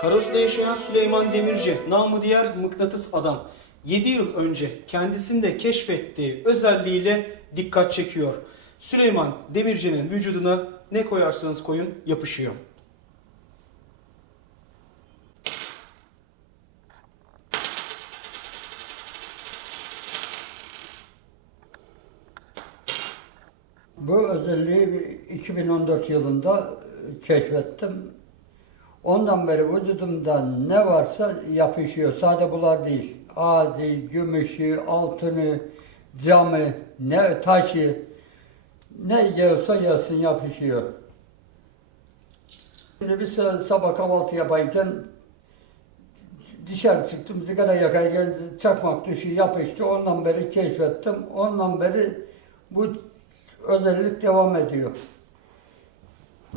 Karos'ta yaşayan Süleyman Demirci, namı diğer mıknatıs adam, 7 yıl önce kendisinde keşfettiği özelliğiyle dikkat çekiyor. Süleyman Demirci'nin vücuduna ne koyarsanız koyun yapışıyor. Bu özelliği 2014 yılında keşfettim. Ondan beri vücudumda ne varsa yapışıyor. Sade bular değil. Adi, gümüşü, altını, camı, ne taşı, ne yiyorsa yesin yapışıyor. Şimdi bir sa- sabah kahvaltı yaparken dışarı çıktım, sigara yakarken çakmak düşü yapıştı. Ondan beri keşfettim. Ondan beri bu özellik devam ediyor.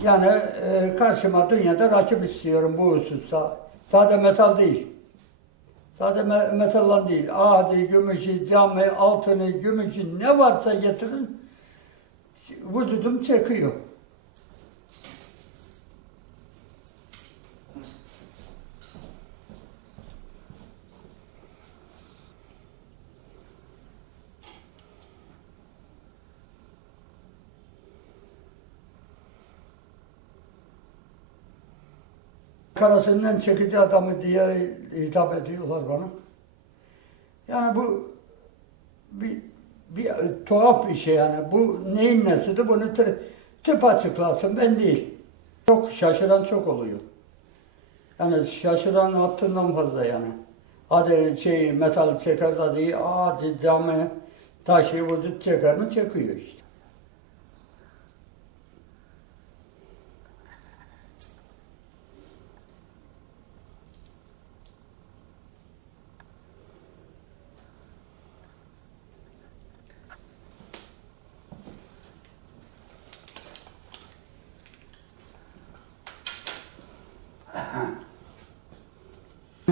Yani e, karşıma dünyada rakip istiyorum bu hususta. Sade metal değil. Sade me- metallan değil. Adi, gümüşü, camı, altını, gümüşü ne varsa getirin. Vücudum çekiyor. Karasından çekici adamı diye hitap ediyorlar bana. Yani bu bir, bir tuhaf bir şey yani. Bu neyin nesidir bunu t- tıp açıklasın ben değil. Çok şaşıran çok oluyor. Yani şaşıran hattından fazla yani. Hadi şey metal çeker de değil, hadi camı taşı vücut çeker mi çekiyor işte.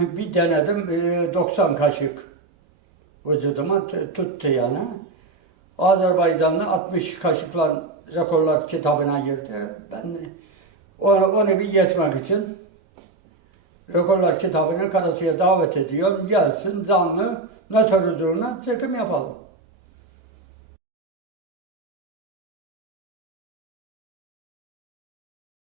Bir denedim e, 90 kaşık vücuduma tuttu yani. Azerbaycan'da 60 kaşıklar rekorlar kitabına girdi. Ben onu, onu bir geçmek için rekorlar kitabını Karasu'ya davet ediyorum. Gelsin canlı notör huzuruna çekim yapalım.